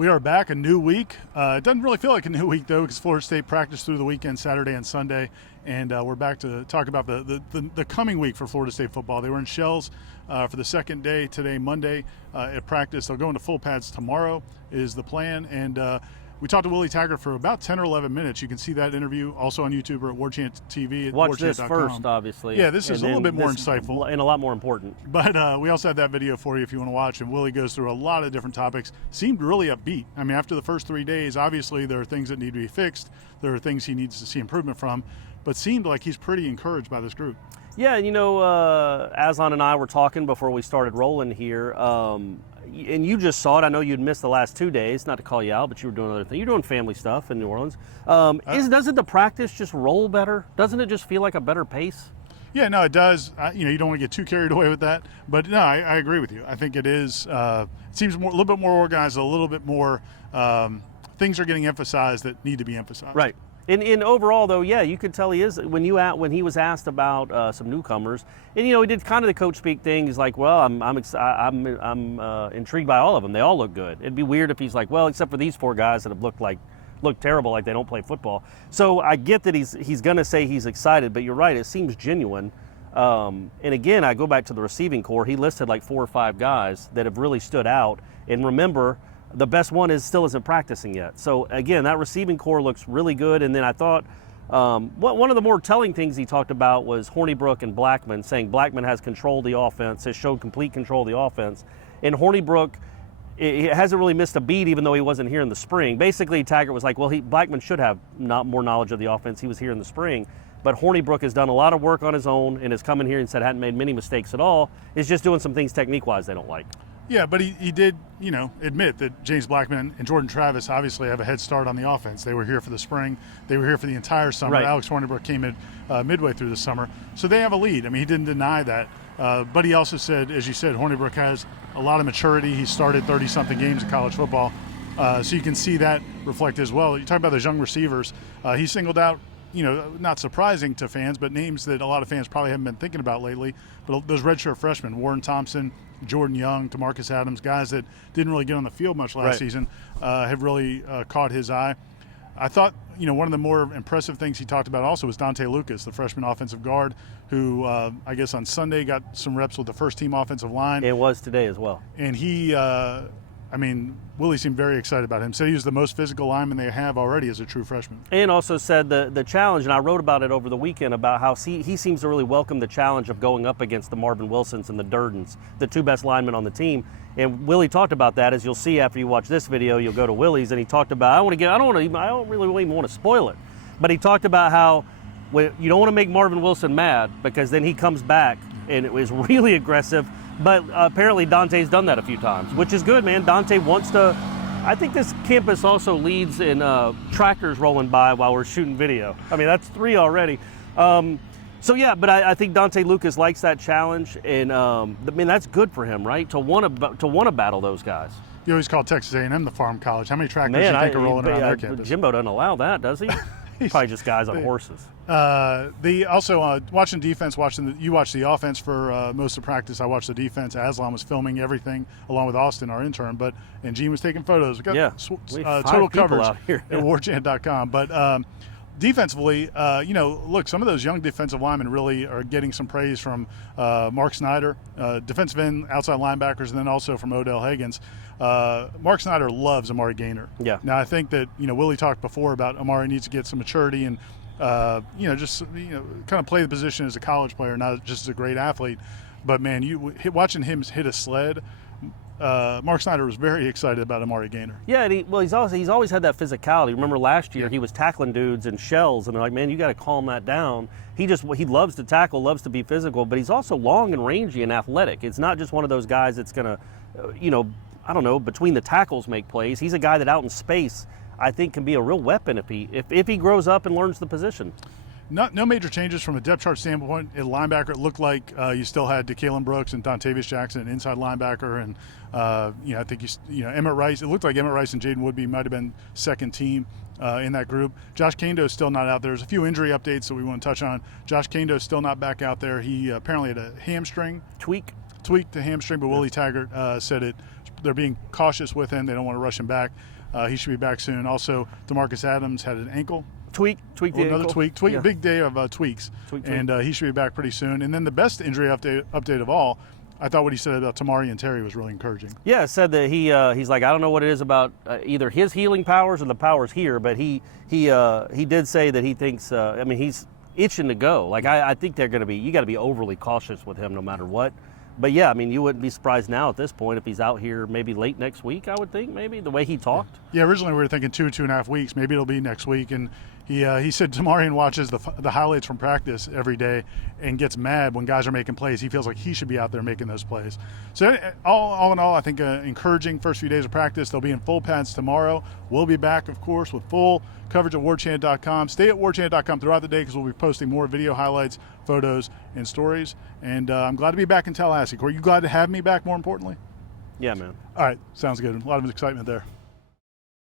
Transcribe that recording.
We are back, a new week. It doesn't really feel like a new week, though, because Florida State practiced through the weekend, Saturday and Sunday, and we're back to talk about the coming week for Florida State football. They were in shells for the second day today, Monday, at practice. They'll go into full pads tomorrow is the plan, and we talked to Willie Taggart for about 10 or 11 minutes. You can see that interview also on YouTube or at Warchant TV at Watch warchant.com. this first, obviously. Yeah, this is a little bit more insightful. And a lot more important. But we also have that video for you if you want to watch. And Willie goes through a lot of different topics. Seemed really upbeat. I mean, after the first 3 days, obviously there are things that need to be fixed. There are things he needs to see improvement from. But seemed like he's pretty encouraged by this group. Yeah, and Aslan and I were talking before we started rolling here. And you just saw it. I know you'd missed the last 2 days, not to call you out, but you were doing other things. You're doing family stuff in New Orleans. Doesn't the practice just roll better? Doesn't it just feel like a better pace? Yeah, no, it does. You don't want to get too carried away with that. But no, I agree with you. I think it is. It seems a little bit more organized, a little bit more things are getting emphasized that need to be emphasized. Right. And overall, though, yeah, you could tell he is. When he was asked about some newcomers, and he did kind of the coach speak thing. He's like, well, I'm intrigued by all of them. They all look good. It'd be weird if he's like, well, except for these 4 guys that have looked terrible, like they don't play football. So I get that he's going to say he's excited, but you're right. It seems genuine. And again, I go back to the receiving core. He listed like 4 or 5 guys that have really stood out. And remember, the best one still isn't practicing yet. So again, that receiving core looks really good. And then I thought one of the more telling things he talked about was Hornibrook and Blackman, saying Blackman has control of the offense, has showed complete control of the offense. And Hornibrook, he hasn't really missed a beat, even though he wasn't here in the spring. Basically, Taggart was like, well, Blackman should have more knowledge of the offense. He was here in the spring. But Hornibrook has done a lot of work on his own and has come in here and said hadn't made many mistakes at all. Is just doing some things technique-wise they don't like. Yeah, but he did, admit that James Blackman and Jordan Travis obviously have a head start on the offense. They were here for the spring. They were here for the entire summer. Right. Alex Hornibrook came in midway through the summer. So they have a lead. I mean, he didn't deny that. But he also said, as you said, Hornibrook has a lot of maturity. He started 30-something games in college football. So you can see that reflect as well. You talk about those young receivers. He singled out, not surprising to fans, but names that a lot of fans probably haven't been thinking about lately. But those redshirt freshmen, Warren Thompson, Jordan Young, Tamarcus Adams, guys that didn't really get on the field much last season, have really caught his eye. I thought, one of the more impressive things he talked about also was Dante Lucas, the freshman offensive guard, who I guess on Sunday got some reps with the first-team offensive line. It was today as well. And he, Willie seemed very excited about him. Said he was the most physical lineman they have already as a true freshman. And also said the challenge, and I wrote about it over the weekend, about how he seems to really welcome the challenge of going up against the Marvin Wilsons and the Durdens, the 2 best linemen on the team. And Willie talked about that, as you'll see after you watch this video. You'll go to Willie's, and he talked about, I don't really even want to spoil it, but he talked about how you don't want to make Marvin Wilson mad, because then he comes back and it was really aggressive. But apparently Dante's done that a few times, which is good, man. Dante wants to. I think this campus also leads in tractors rolling by while we're shooting video. I mean, that's 3 already. But I think Dante Lucas likes that challenge, and that's good for him, right? To want to battle those guys. You always call Texas A&M the farm college. How many tractors do you think are rolling around their campus? Jimbo doesn't allow that, does he? Probably just guys on horses. Watching defense, you watched the offense for most of practice. I watched the defense. Aslan was filming everything along with Austin, our intern, and Gene was taking photos. We got total coverage out here. at warchant.com. But defensively, look, some of those young defensive linemen really are getting some praise from Mark Snyder, defensive end, outside linebackers, and then also from Odell Higgins. Mark Snyder loves Amari Gaynor. Yeah. Now, I think that, Willie talked before about Amari needs to get some maturity and, kind of play the position as a college player, not just as a great athlete. But, man, watching him hit a sled, Mark Snyder was very excited about Amari Gaynor. Yeah, and he's always had that physicality. Remember last year he was tackling dudes in shells, and they're like, man, you got to calm that down. He loves to tackle, loves to be physical, but he's also long and rangy and athletic. It's not just one of those guys that's going to, between the tackles make plays. He's a guy that out in space, I think, can be a real weapon if he grows up and learns the position. No major changes from a depth chart standpoint. At linebacker, it looked like you still had DeKalen Brooks and Dontavius Jackson, an inside linebacker, and I think Emmett Rice. It looked like Emmett Rice and Jaden Woodby might have been second team in that group. Josh Kando is still not out there. There's a few injury updates that we want to touch on. Josh Kando is still not back out there. He apparently had a hamstring tweaked the hamstring, but Willie Taggart said it they're being cautious with him. They don't want to rush him back. He should be back soon. Also, DeMarcus Adams had an ankle. Tweak the Another ankle. tweak. Yeah. Big day of tweaks. Tweak. And he should be back pretty soon. And then the best injury update of all, I thought what he said about Tamorrion Terry was really encouraging. Yeah, said that he's like, I don't know what it is about either his healing powers or the powers here, but he did say that he thinks, he's itching to go. Like, I think they're going to be, you got to be overly cautious with him no matter what. But yeah, I mean, you wouldn't be surprised now at this point if he's out here maybe late next week, I would think, maybe, the way he talked. Yeah, originally we were thinking 2.5 weeks. Maybe it'll be next week. And he said Tamorrion watches the highlights from practice every day and gets mad when guys are making plays. He feels like he should be out there making those plays. So all in all, I think encouraging first few days of practice. They'll be in full pads tomorrow. We'll be back, of course, with full coverage at warchant.com. Stay at warchant.com throughout the day because we'll be posting more video highlights, photos, and stories. And I'm glad to be back in Tallahassee. Corey, you glad to have me back, more importantly? Yeah, man. All right, sounds good. A lot of excitement there.